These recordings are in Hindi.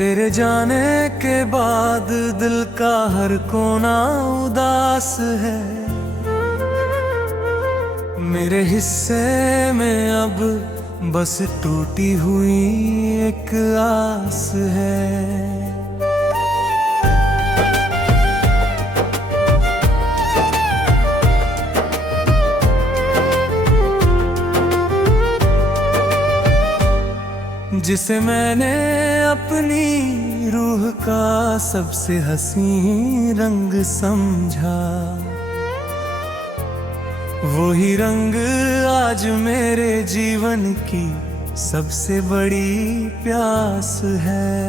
तेरे जाने के बाद दिल का हर कोना उदास है। मेरे हिस्से में अब बस टूटी हुई एक आस है। जिसे मैंने अपनी रूह का सबसे हसीन रंग समझा, वही रंग आज मेरे जीवन की सबसे बड़ी प्यास है।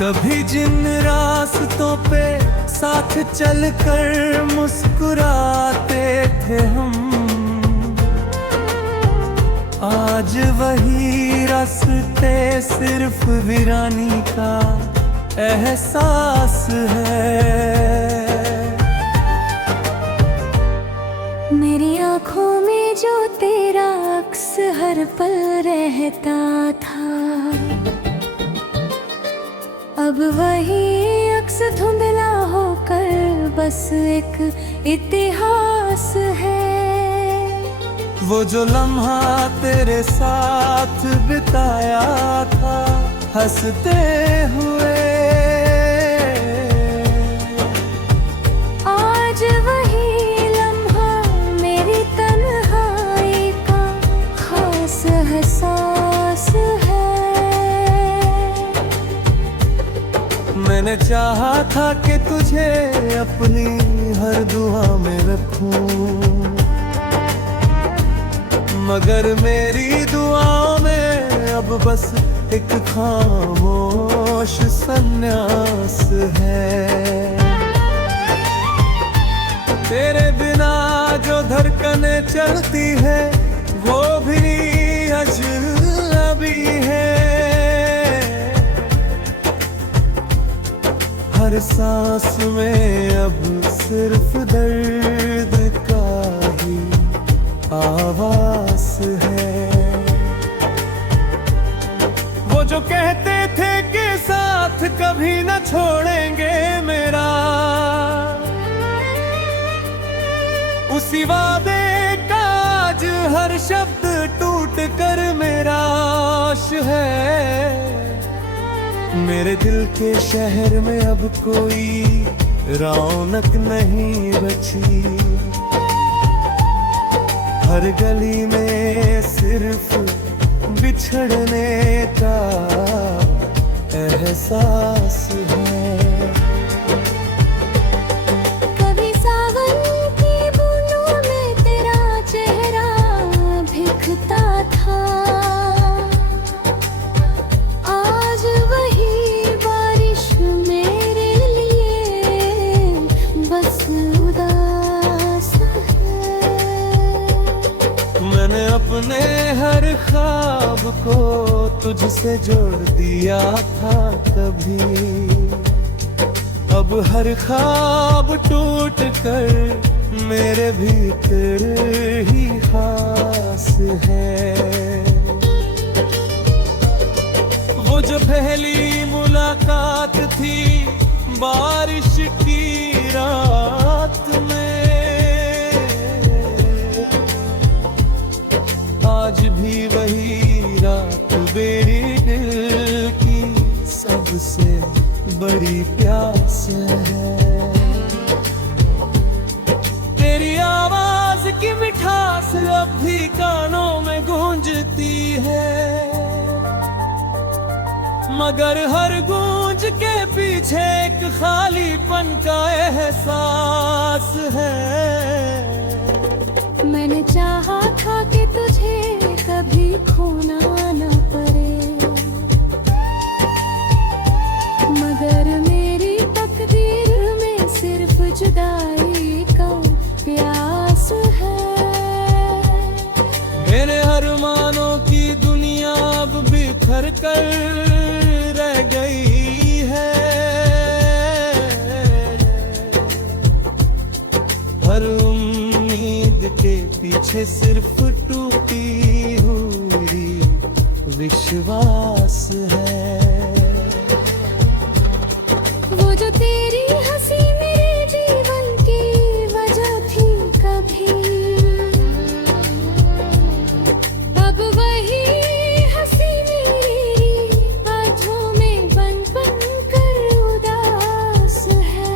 कभी जिन रास्तों पे साथ चलकर मुस्कुराते थे हम, आज वही रास्ते सिर्फ वीरानी का एहसास है। मेरी आँखों में जो तेरा अक्स हर पल रहता था, अब वही अक्स धुंधला होकर बस एक इतिहास है। वो जो लम्हा तेरे साथ बिताया था हंसते हुए, आज वही लम्हा मेरी तन्हाई का खास एहसास है। मैंने चाहा था कि तुझे अपनी हर दुआ में रखूं, मगर मेरी दुआओं में अब बस एक खामोश सन्यास है। तेरे बिना जो धड़कने चलती है वो भी अजनबी है। हर सांस में अब सिर्फ दर्द का ही आवाज है। वो जो कहते थे कि साथ कभी न छोड़ेंगे मेरा, उसी वादे का आज हर शब्द टूट कर मेरा आश है। मेरे दिल के शहर में अब कोई रौनक नहीं बची, हर गली में सिर्फ बिछड़ने का एहसास है। कभी सावन की बूंदों में तेरा चेहरा भिखता था, आज वही बारिश मेरे लिए बस उदास है। मैंने अपने हर ख्वाब को तुझसे जोड़ दिया था कभी, अब हर ख्वाब टूट कर मेरे भीतर ही खास है। वो जो पहली मुलाकात थी बारिश की रात में, आज भी वही रात मेरी दिल की सबसे बड़ी प्यास है। तेरी आवाज की मिठास अब भी कानों में गूंजती है, मगर हर गूंज के पीछे एक खालीपन का एहसास है। मैंने चाहा था कि तुझे कभी खोना न पड़े, मगर मेरी तकदीर में सिर्फ जुदाई का प्यास है। मेरे हर मानों की दुनिया अब बिखर कर रह गई है, हर उम्मीद के पीछे सिर्फ टूटी हुई विश्वास है। वो जो तेरी हंसी मेरे जीवन की वजह थी कभी, अब वही हंसी मेरी आँखों में बन बन कर उदास है।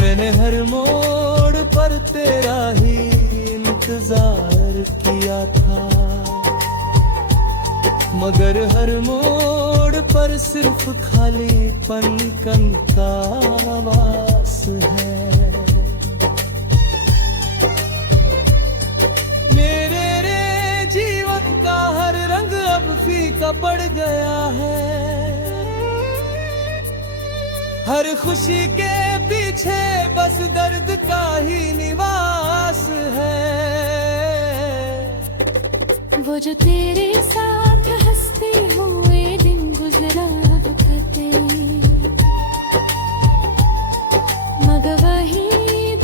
मैंने हर मोड़ पर तेरा ही इंतजार किया था, मगर हर मोड़ पर सिर्फ खालीपन का आवास है। मेरे रे जीवन का हर रंग अब फीका पड़ गया है, हर खुशी के पीछे बस दर्द का ही निवास है। वो जो तेरे साथ हंसते हुए दिन गुजरा करते, मगर वही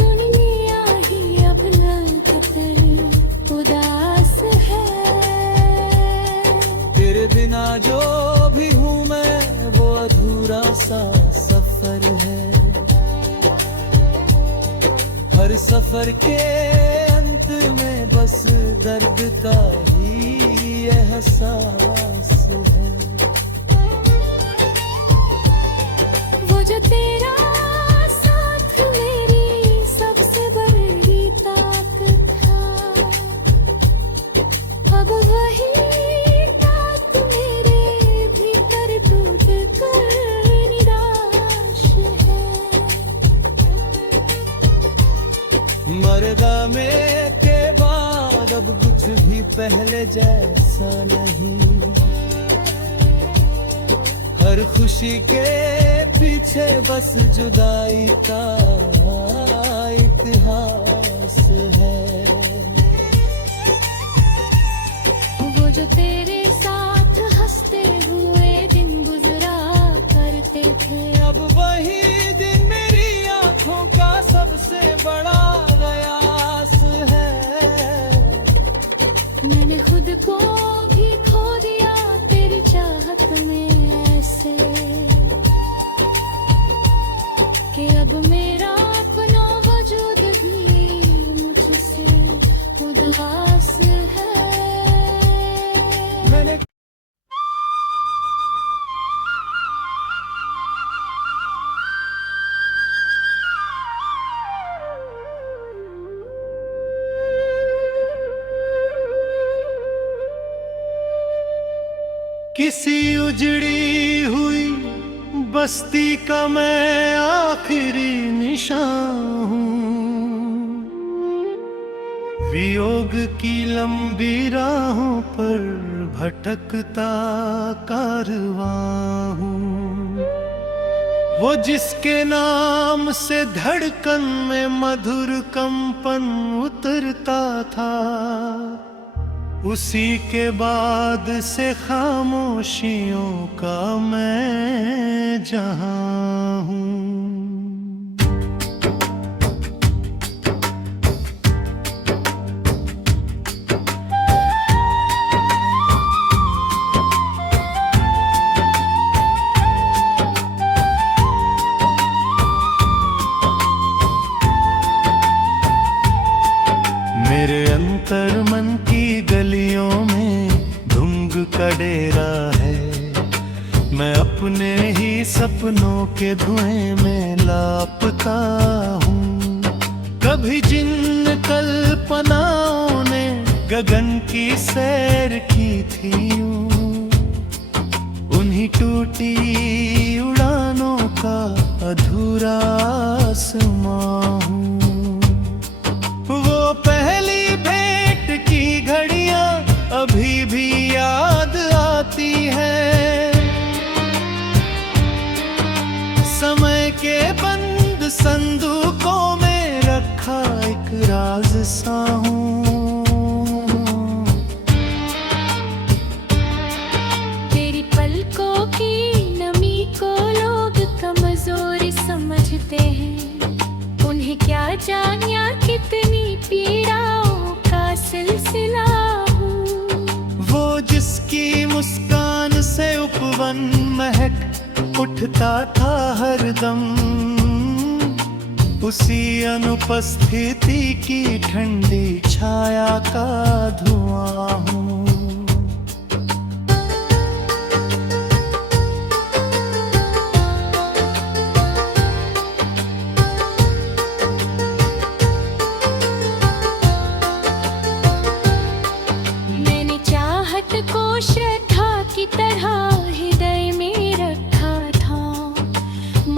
दुनिया ही अब लगकर उदास है। तेरे बिना जो भी हूँ मैं वो अधूरा सा सफर है, हर सफर के अंत में बस दर्द का ही एहसास है। वो जो तेरा साथ मेरी सबसे बड़ी ताकत था, अब वही ताकत मेरे भीतर टूट कर निराश है। मर्दा में के बाद अब कुछ भी पहले जैसा नहीं, हर खुशी के पीछे बस जुदाई का इतिहास है। वो जो तेरे साथ हंसते हुए दिन गुजरा करते थे, अब वही दिन मेरी आंखों का सबसे बड़ा प्रयास है। मैंने खुद को भी खो दिया तेरी चाहत में ऐसे, कि अब मेरा अपना वजूद भी मुझसे उदास है। मैंने किसी उजड़ी हुई बस्ती का मैं आखिरी निशान हूँ, वियोग की लंबी राहों पर भटकता कारवां हूँ। वो जिसके नाम से धड़कन में मधुर कंपन उतरता था, उसी के बाद से खामोशियों का मैं जहां हूँ। मेरे अंतर मन की गलियों में धुंध का डेरा है, मैं अपने ही सपनों के धुएं में लापता हूँ। कभी जिन कल्पनाओं ने गगन की सैर की थी यूं, उन्हीं टूटी उड़ानों का अधूरा आसमां हूँ। वो पहली भेंट की घड़ियां अभी भी याद आती है, समय के बंद संदूकों में रखा एक राज सा हूँ। तेरी पलकों की नमी को लोग कमजोरी समझते हैं, उन्हें की मुस्कान से उपवन महक उठता था हरदम, उसी अनुपस्थिति की ठंडी छाया का धुआं हूँ। मैंने चाहत को श्रद्धा की तरह हृदय में रखा था,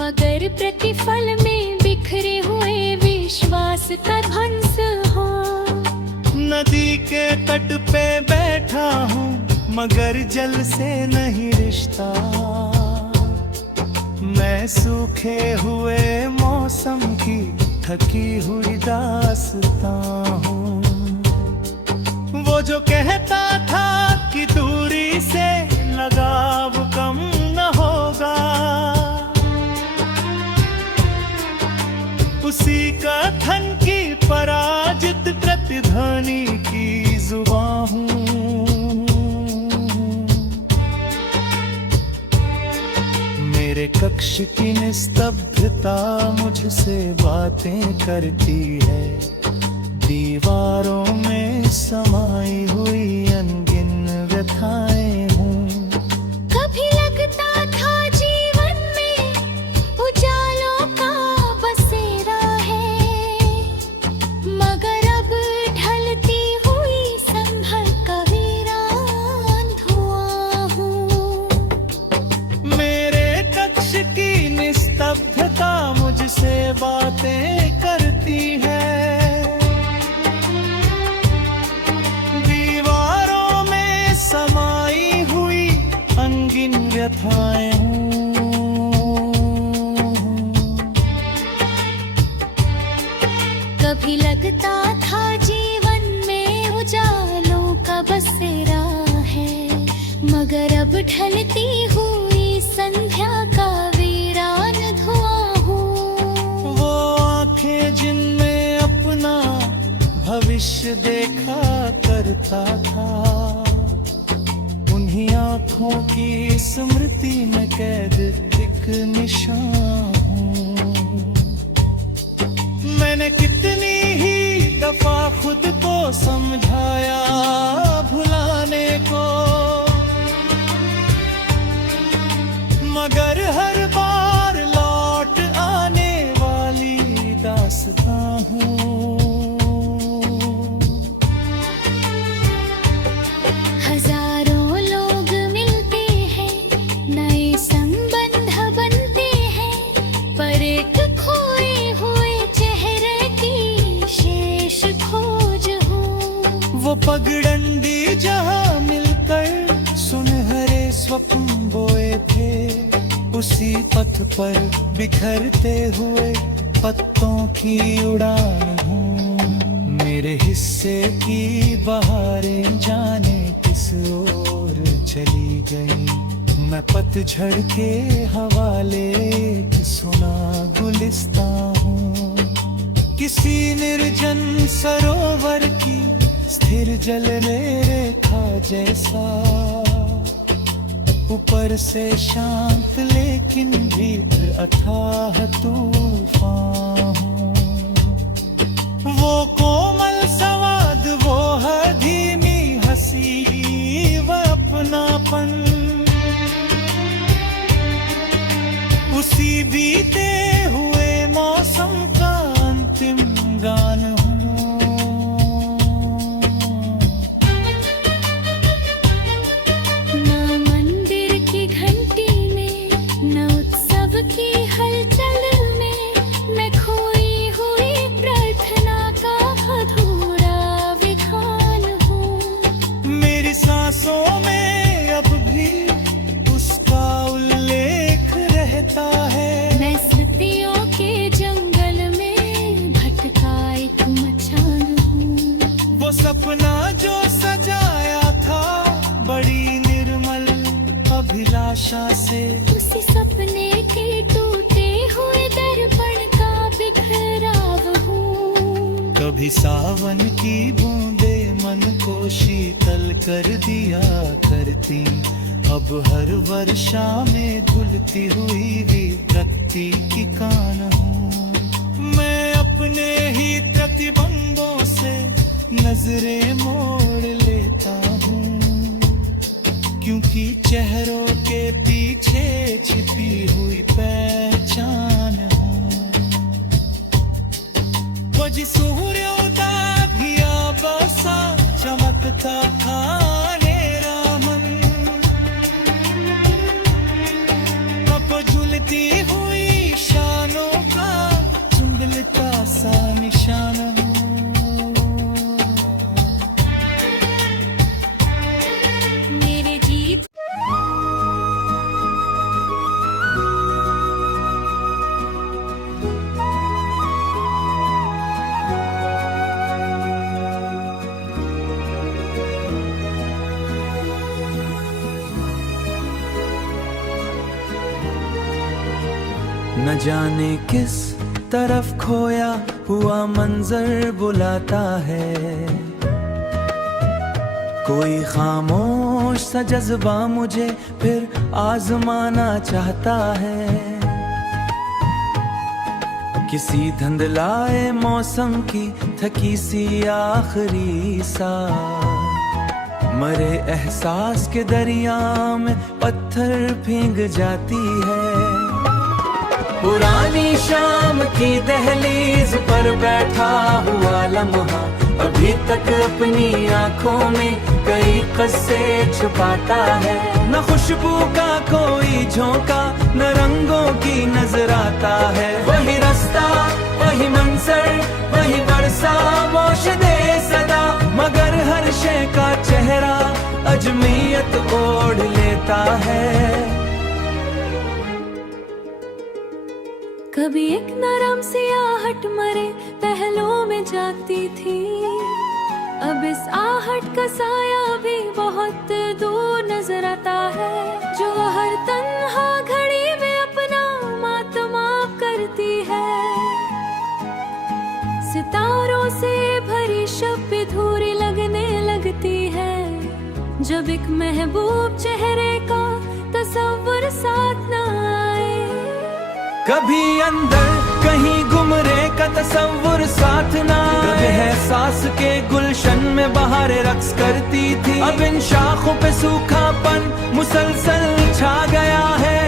मगर प्रतिफल में बिखरे हुए विश्वास का ध्वंस हो। नदी के तट पे बैठा हूँ मगर जल से नहीं रिश्ता, मैं सूखे हुए मौसम की थकी हुई दास्तां हूँ। वो जो कहता था कि दूरी से लगाव कम न होगा, उसी कथन की पराजित प्रतिध्वनि की जुबां हूँ। मेरे कक्ष की निस्तब्धता मुझसे बातें करती है, दीवारों में समाई हुई अनगिन व्यथाएं हूँ। कभी लगता था जीवन में उजालों का बसेरा है, मगर अब ढलती हुई संभल का वीरान धुआं हूँ। मेरे कक्ष की निस्तब्धता मुझसे बातें करती है, दीवारों में समाई हुई अनगिन व्यथाएं हूँ। कभी लगता था जीवन में उजालों का बसेरा है, मगर अब ढलती हुई संध्या का वीरान धुआं हूँ। वो आंखें जिनमें अपना भविष्य देखा करता था, उन्हीं आँखों की स्मृति में कैद एक निशान हूँ। मैंने कितनी ही दफा खुद को समझाया भुलाने को, मगर हर बार लौट आने वाली दास्तां हूँ। हजारों लोग मिलते हैं, नए संबंध बनते हैं, पर एक खोए हुए चेहरे की शेष खोज हो। वो पगडंडी जहाँ मिलकर सुनहरे स्वप्न बोए थे, उसी पथ पर बिखरते हुए पत्तों की उड़ान हूँ। मेरे हिस्से की बहारें जाने किस ओर चली गई, मैं पतझड़ के हवाले एक सुना गुलिस्तां हूँ। किसी निर्जन सरोवर की स्थिर जल रेखा जैसा, ऊपर से शांत लेकिन भीतर अथाह तूफान हूँ। वो कोमल सवाद, वो है धीमी हंसी, वह अपनापन, उसी बीते हुए मौसम का अंतिम गान हूँ। सांसों में अब भी उसका उल्लेख रहता है, मैं स्मृतियों के जंगल में भटका एक मचान हूँ। वो सपना जो सजाया था बड़ी निर्मल अभिलाषा से, उसी सपने के टूटे हुए दर्पण का बिखराव हूँ। कभी सावन की बूंदे मन को शीतल कर दिया करती। अब हर वर्षा में धुलती हुई विरक्ति की कान हूँ। मैं अपने ही प्रतिबंधों से नजरें मोड़ लेता हूँ, क्योंकि चेहरों के पीछे छिपी हुई पहचान हूँ। वज सूर्योदय भी बसा चमकता था मेरा मन, अब झुलती हुई शानों का चुंबलता सा निशान हूँ। मेरे जीव न जाने किस तरफ खोया हुआ मंजर बुलाता है, कोई खामोश सा जज्बा मुझे फिर आजमाना चाहता है। किसी धुंधलाए मौसम की थकी सी आखिरी सा, मरे एहसास के दरिया में पत्थर भीग जाती है। पुरानी शाम की दहलीज पर बैठा हुआ लम्हा अभी तक अपनी आंखों में कई किस्से छुपाता है। न खुशबू का कोई झोंका न रंगों की नजर आता है। वही रास्ता वही मंजर वही बरसा मोशदे सदा, मगर हर शय का चेहरा अजमियत ओढ़ लेता है। कभी एक नरम सी आहट मरे पहलों में जागती थी, अब इस आहट का साया भी बहुत दूर नजर आता है। जो हर तन्हा घड़ी में अपना मातम आप करती है, सितारों से भरी शब धूरी लगने लगती है। जब एक महबूब चेहरे का तस्वर साथ न आए, कभी अंदर कहीं गुमरे का तस्वुर साथ ना आए। एहसास के गुलशन में बहारें रक्स करती थी, अब इन शाखों पे सूखापन मुसलसल छा गया है।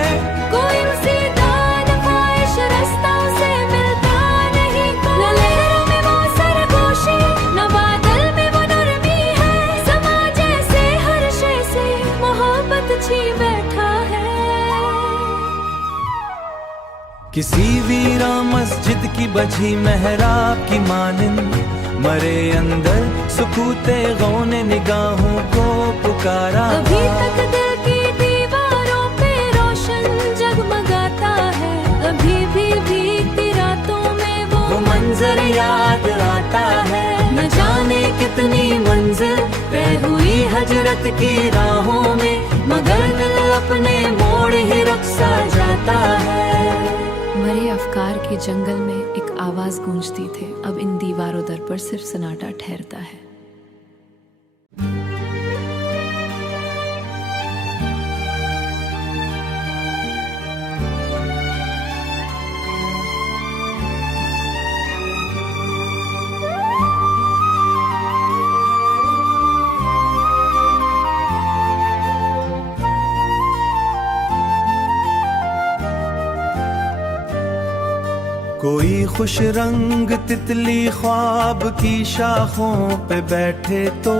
कोई सीधा न ख्वाहिश रास्ता उसे मिलता नहीं, न लहरों में वो सरगोशी न बादल में वो नरमी है। समा जैसे हर शय से मोहब्बत छीन बैठा है। किसी वीरा मस्जिद की बजी मेहराब की मानिंद, मरे अंदर सुकूते गौ ने निगाहों को पुकारा। अभी तक दिल की दीवारों पे रोशन जगमगाता है, अभी भी भीगती रातों में वो मंजर याद आता है। न जाने कितनी मंजिल तय हुई हजरत की राहों में, मगर दिल अपने मोड़ ही रक्षा जाता है। मरे अफकार के जंगल में एक आवाज गूंजती थी, अब इन दीवारों दर पर सिर्फ सन्नाटा ठहरता है। कोई खुश रंग तितली ख्वाब की शाखों पे बैठे तो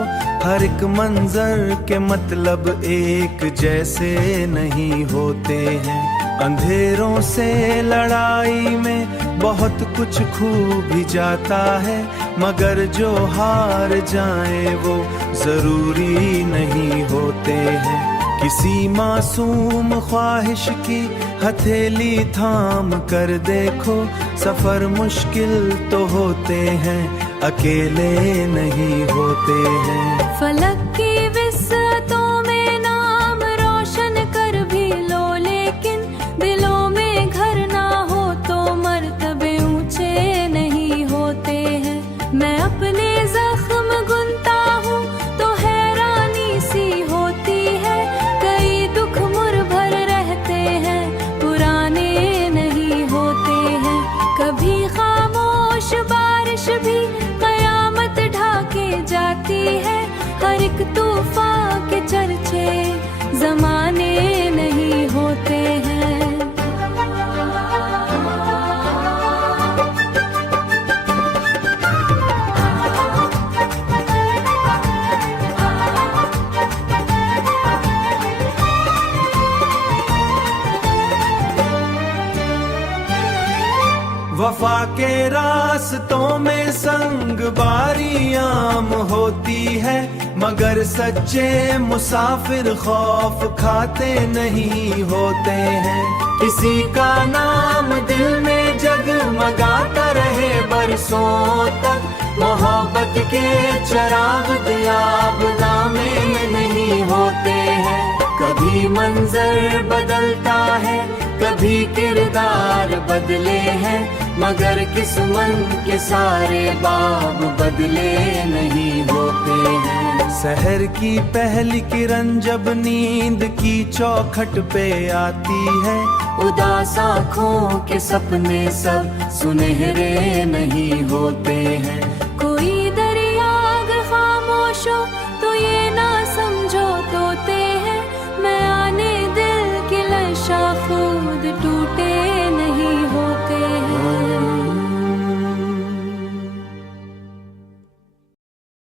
हर एक मंजर के मतलब एक जैसे नहीं होते हैं। अंधेरों से लड़ाई में बहुत कुछ खो भी जाता है, मगर जो हार जाए वो जरूरी नहीं होते हैं। किसी मासूम ख्वाहिश की हथेली थाम कर देखो, सफर मुश्किल तो होते हैं, अकेले नहीं होते हैं। फलक की विसअतों में नाम रोशन कर भी लो, लेकिन दिलों में घर ना हो तो मर्तबे ऊंचे नहीं होते हैं। मैं अपने जख्म गुनता हूँ वफा के रास्तों में संग बारी आम होती है, मगर सच्चे मुसाफिर खौफ खाते नहीं होते हैं। किसी का नाम दिल में जगमगाता रहे बरसों तक, मोहब्बत के चिराग दियाब दामे में नहीं होते हैं। कभी मंजर बदलता है, कभी किरदार बदले हैं, मगर किस्मत के सारे बाब बदले नहीं होते हैं। शहर की पहली किरण जब नींद की चौखट पे आती है, उदास आँखों के सपने सब सुनहरे नहीं होते हैं।